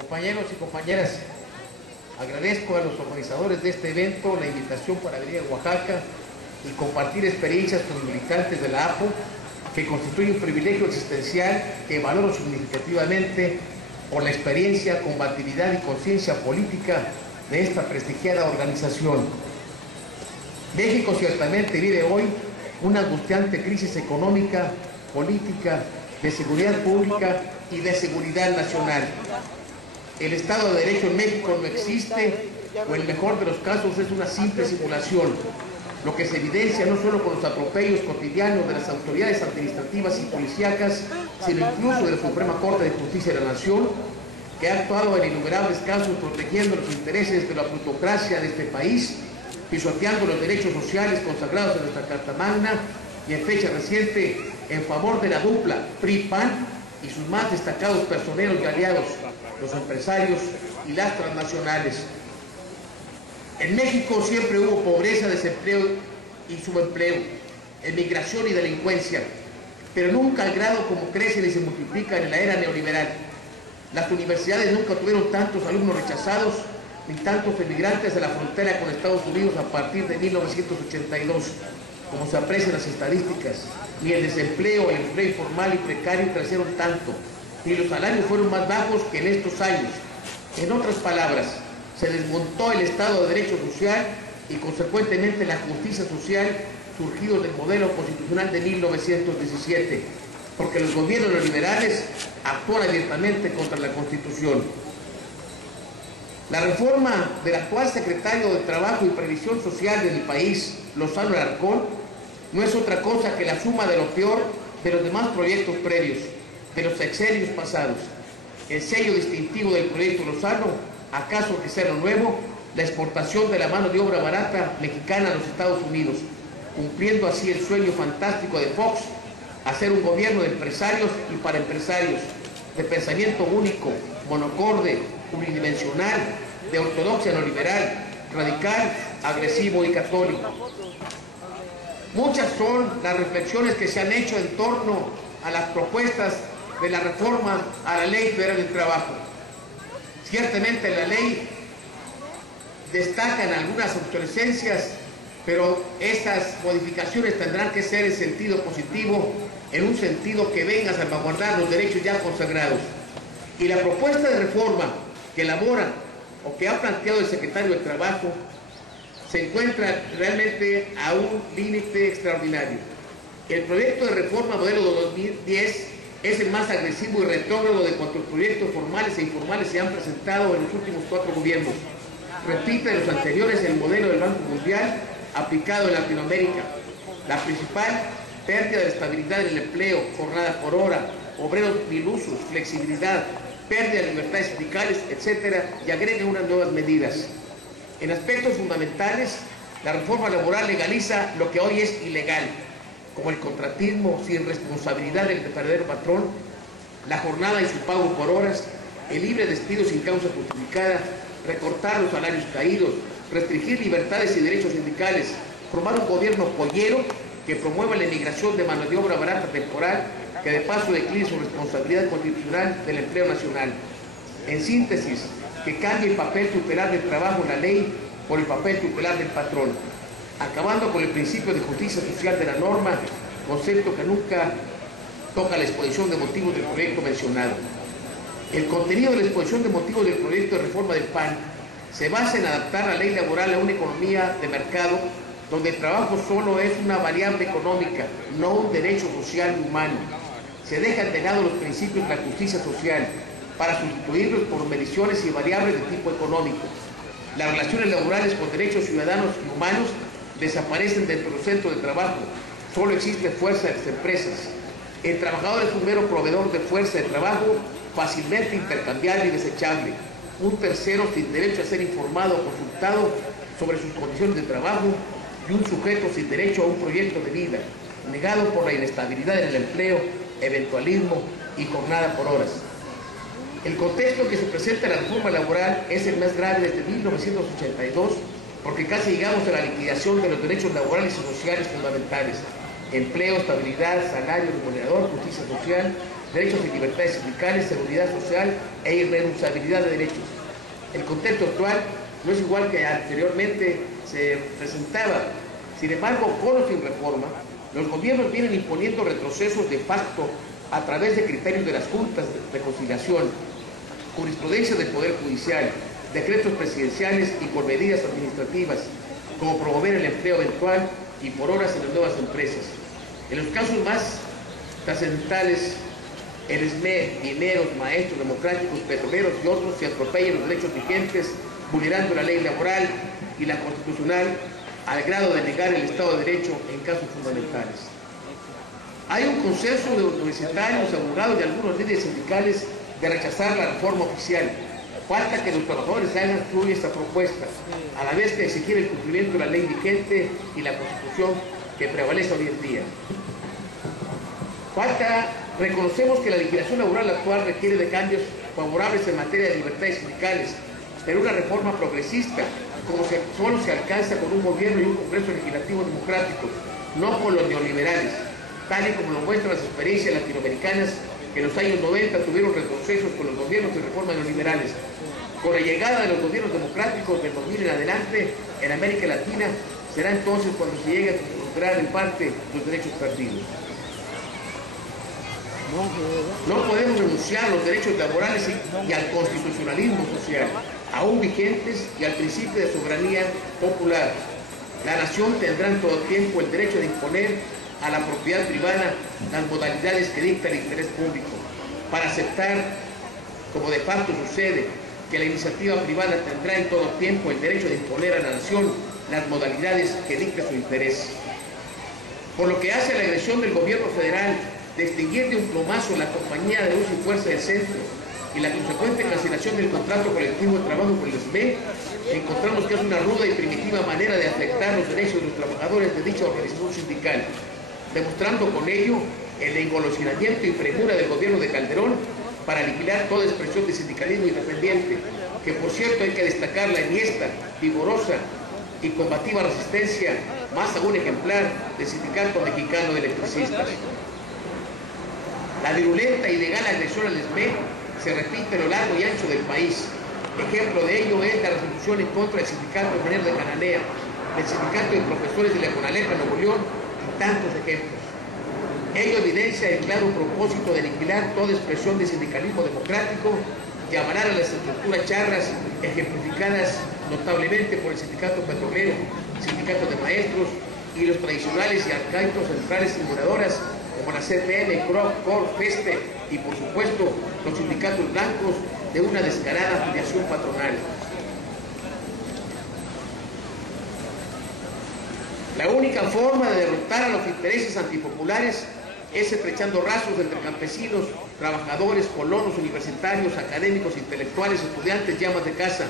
Compañeros y compañeras, agradezco a los organizadores de este evento la invitación para venir a Oaxaca y compartir experiencias con militantes de la APO, que constituye un privilegio existencial que valoro significativamente por la experiencia, combatividad y conciencia política de esta prestigiada organización. México ciertamente vive hoy una angustiante crisis económica, política, de seguridad pública y de seguridad nacional. El Estado de Derecho en México no existe, o en el mejor de los casos es una simple simulación, lo que se evidencia no solo con los atropellos cotidianos de las autoridades administrativas y policíacas, sino incluso de la Suprema Corte de Justicia de la Nación, que ha actuado en innumerables casos protegiendo los intereses de la plutocracia de este país, pisoteando los derechos sociales consagrados en nuestra Carta Magna y en fecha reciente en favor de la dupla PRI-PAN y sus más destacados personeros y aliados, los empresarios y las transnacionales. En México siempre hubo pobreza, desempleo y subempleo, emigración y delincuencia, pero nunca al grado como crecen y se multiplican en la era neoliberal. Las universidades nunca tuvieron tantos alumnos rechazados ni tantos emigrantes de la frontera con Estados Unidos a partir de 1982, como se aprecian las estadísticas. Ni el desempleo, el empleo informal y precario crecieron tanto, ni los salarios fueron más bajos que en estos años. En otras palabras, se desmontó el Estado de Derecho social y consecuentemente la justicia social surgido del modelo constitucional de 1917, porque los gobiernos neoliberales actúan abiertamente contra la Constitución. La reforma del actual secretario de Trabajo y Previsión Social del país, Lozano Alarcón, no es otra cosa que la suma de lo peor de los demás proyectos previos, de los sexenios pasados. El sello distintivo del proyecto Lozano, acaso que sea lo nuevo, la exportación de la mano de obra barata mexicana a los Estados Unidos, cumpliendo así el sueño fantástico de Fox, hacer un gobierno de empresarios y para empresarios, de pensamiento único, monocorde, unidimensional, de ortodoxia neoliberal, radical, agresivo y católico. Muchas son las reflexiones que se han hecho en torno a las propuestas de la reforma a la Ley Federal del Trabajo. Ciertamente en la ley destacan algunas obsolescencias, pero estas modificaciones tendrán que ser en sentido positivo, en un sentido que venga a salvaguardar los derechos ya consagrados. Y la propuesta de reforma que elabora o que ha planteado el secretario de Trabajo se encuentra realmente a un límite extraordinario. El proyecto de reforma modelo de 2010 es el más agresivo y retrógrado de cuantos proyectos formales e informales se han presentado en los últimos 4 gobiernos. Repite de los anteriores el modelo del Banco Mundial aplicado en Latinoamérica. La principal, pérdida de estabilidad en el empleo, jornada por hora, obreros ilusos, flexibilidad, pérdida de libertades sindicales, etc., y agrega unas nuevas medidas. En aspectos fundamentales, la reforma laboral legaliza lo que hoy es ilegal, como el contratismo sin responsabilidad del verdadero patrón, la jornada y su pago por horas, el libre despido sin causa justificada, recortar los salarios caídos, restringir libertades y derechos sindicales, formar un gobierno pollero que promueva la emigración de mano de obra barata temporal, que de paso decline su responsabilidad constitucional del empleo nacional. En síntesis, que cambie el papel tutelar del trabajo en la ley por el papel tutelar del patrón, acabando con el principio de justicia social de la norma, concepto que nunca toca la exposición de motivos del proyecto mencionado. El contenido de la exposición de motivos del proyecto de reforma del PAN se basa en adaptar la ley laboral a una economía de mercado donde el trabajo solo es una variable económica, no un derecho social y humano. Se dejan de lado los principios de la justicia social para sustituirlos por mediciones y variables de tipo económico. Las relaciones laborales con derechos ciudadanos y humanos desaparecen dentro del centro de trabajo. Solo existe fuerza de las empresas. El trabajador es un mero proveedor de fuerza de trabajo fácilmente intercambiable y desechable. Un tercero sin derecho a ser informado o consultado sobre sus condiciones de trabajo y un sujeto sin derecho a un proyecto de vida, negado por la inestabilidad en el empleo, eventualismo y jornada por horas. El contexto que se presenta en la reforma laboral es el más grave desde 1982, porque casi llegamos a la liquidación de los derechos laborales y sociales fundamentales: empleo, estabilidad, salario remunerador, justicia social, derechos y libertades sindicales, seguridad social e irrenunciabilidad de derechos. El contexto actual no es igual que anteriormente se presentaba. Sin embargo, con o sin reforma, los gobiernos vienen imponiendo retrocesos de facto a través de criterios de las juntas de conciliación, jurisprudencia del Poder Judicial, decretos presidenciales y por medidas administrativas, como promover el empleo eventual y por horas en las nuevas empresas. En los casos más trascendentales, el SME, mineros, maestros, democráticos, petroleros y otros se atropellan los derechos vigentes, vulnerando la ley laboral y la constitucional al grado de negar el Estado de Derecho en casos fundamentales. Hay un consenso de universitarios, abogados y algunos líderes sindicales de rechazar la reforma oficial. Falta que los trabajadores hagan fluir esta propuesta, a la vez que exigir el cumplimiento de la ley vigente y la Constitución que prevalece hoy en día. Reconocemos que la legislación laboral actual requiere de cambios favorables en materia de libertades sindicales, pero una reforma progresista, como solo se alcanza con un gobierno y un Congreso legislativo democrático, no con los neoliberales, tal y como lo muestran las experiencias latinoamericanas que en los años 90 tuvieron retrocesos con los gobiernos de reforma neoliberales. Con la llegada de los gobiernos democráticos del 2000 en adelante, en América Latina, será entonces cuando se llegue a recuperar en parte los derechos perdidos. No podemos renunciar a los derechos laborales y al constitucionalismo social, aún vigentes, y al principio de soberanía popular. La nación tendrá en todo tiempo el derecho de imponer a la propiedad privada las modalidades que dicta el interés público, para aceptar, como de facto sucede, que la iniciativa privada tendrá en todo tiempo el derecho de imponer a la nación las modalidades que dicta su interés. Por lo que hace a la agresión del gobierno federal de extinguir de un plumazo la compañía de luz y fuerza del centro y la consecuente cancelación del contrato colectivo de trabajo con el SME, encontramos que es una ruda y primitiva manera de afectar los derechos de los trabajadores de dicha organización sindical, demostrando con ello el engolosinamiento y premura del gobierno de Calderón para aniquilar toda expresión de sindicalismo independiente, que por cierto hay que destacar la enhiesta, vigorosa y combativa resistencia, más aún ejemplar, del Sindicato Mexicano de Electricistas. La virulenta y legal agresión al SME se repite a lo largo y ancho del país. Ejemplo de ello es la resolución en contra del Sindicato de Mineros de Cananea, del Sindicato de Profesores de la Conalepa Nuevo León y tantos ejemplos. Ello evidencia el claro propósito de aniquilar toda expresión de sindicalismo democrático y avalar a las estructuras charras ejemplificadas notablemente por el Sindicato Petrolero, Sindicato de Maestros y los tradicionales y arcaicos centrales simuladoras como la CPN, CROC, COR, FESTE y por supuesto los sindicatos blancos de una descarada afiliación patronal. La única forma de derrotar a los intereses antipopulares es estrechando lazos entre campesinos, trabajadores, colonos, universitarios, académicos, intelectuales, estudiantes y amas de casa,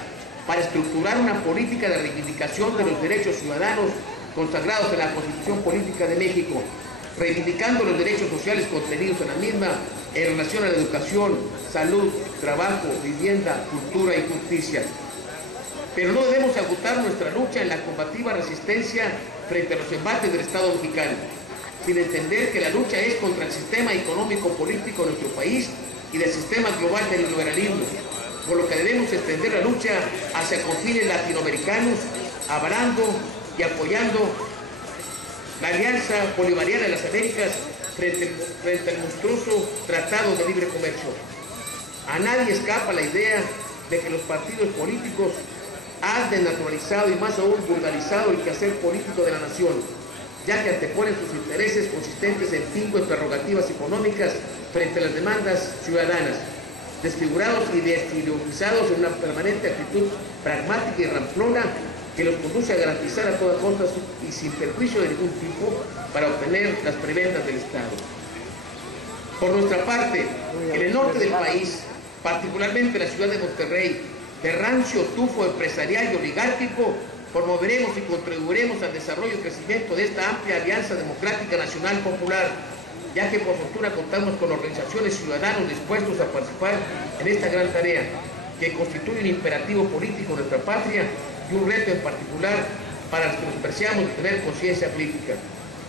para estructurar una política de reivindicación de los derechos ciudadanos consagrados en la Constitución Política de México, reivindicando los derechos sociales contenidos en la misma en relación a la educación, salud, trabajo, vivienda, cultura y justicia. Pero no debemos agotar nuestra lucha en la combativa resistencia frente a los embates del Estado mexicano, sin entender que la lucha es contra el sistema económico-político de nuestro país y del sistema global del liberalismo, por lo que debemos extender la lucha hacia confines latinoamericanos, avalando y apoyando la Alianza Bolivariana de las Américas frente al monstruoso Tratado de Libre Comercio. A nadie escapa la idea de que los partidos políticos han desnaturalizado y más aún vulgarizado el quehacer político de la nación, ya que anteponen sus intereses consistentes en 5 prerrogativas económicas frente a las demandas ciudadanas, desfigurados y desideologizados en una permanente actitud pragmática y ramplona que los conduce a garantizar a toda costa y sin perjuicio de ningún tipo para obtener las prebendas del Estado. Por nuestra parte, en el norte del país, particularmente en la ciudad de Monterrey, de rancio tufo empresarial y oligárquico, promoveremos y contribuiremos al desarrollo y crecimiento de esta amplia alianza democrática nacional popular, ya que por fortuna contamos con organizaciones ciudadanos dispuestos a participar en esta gran tarea, que constituye un imperativo político de nuestra patria y un reto en particular para los que nos preciamos de tener conciencia política,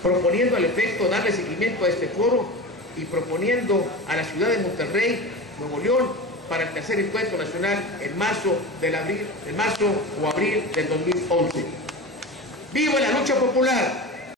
proponiendo al efecto darle seguimiento a este foro y proponiendo a la ciudad de Monterrey, Nuevo León, para el tercer encuentro nacional en marzo o abril del 2011. ¡Viva la lucha popular!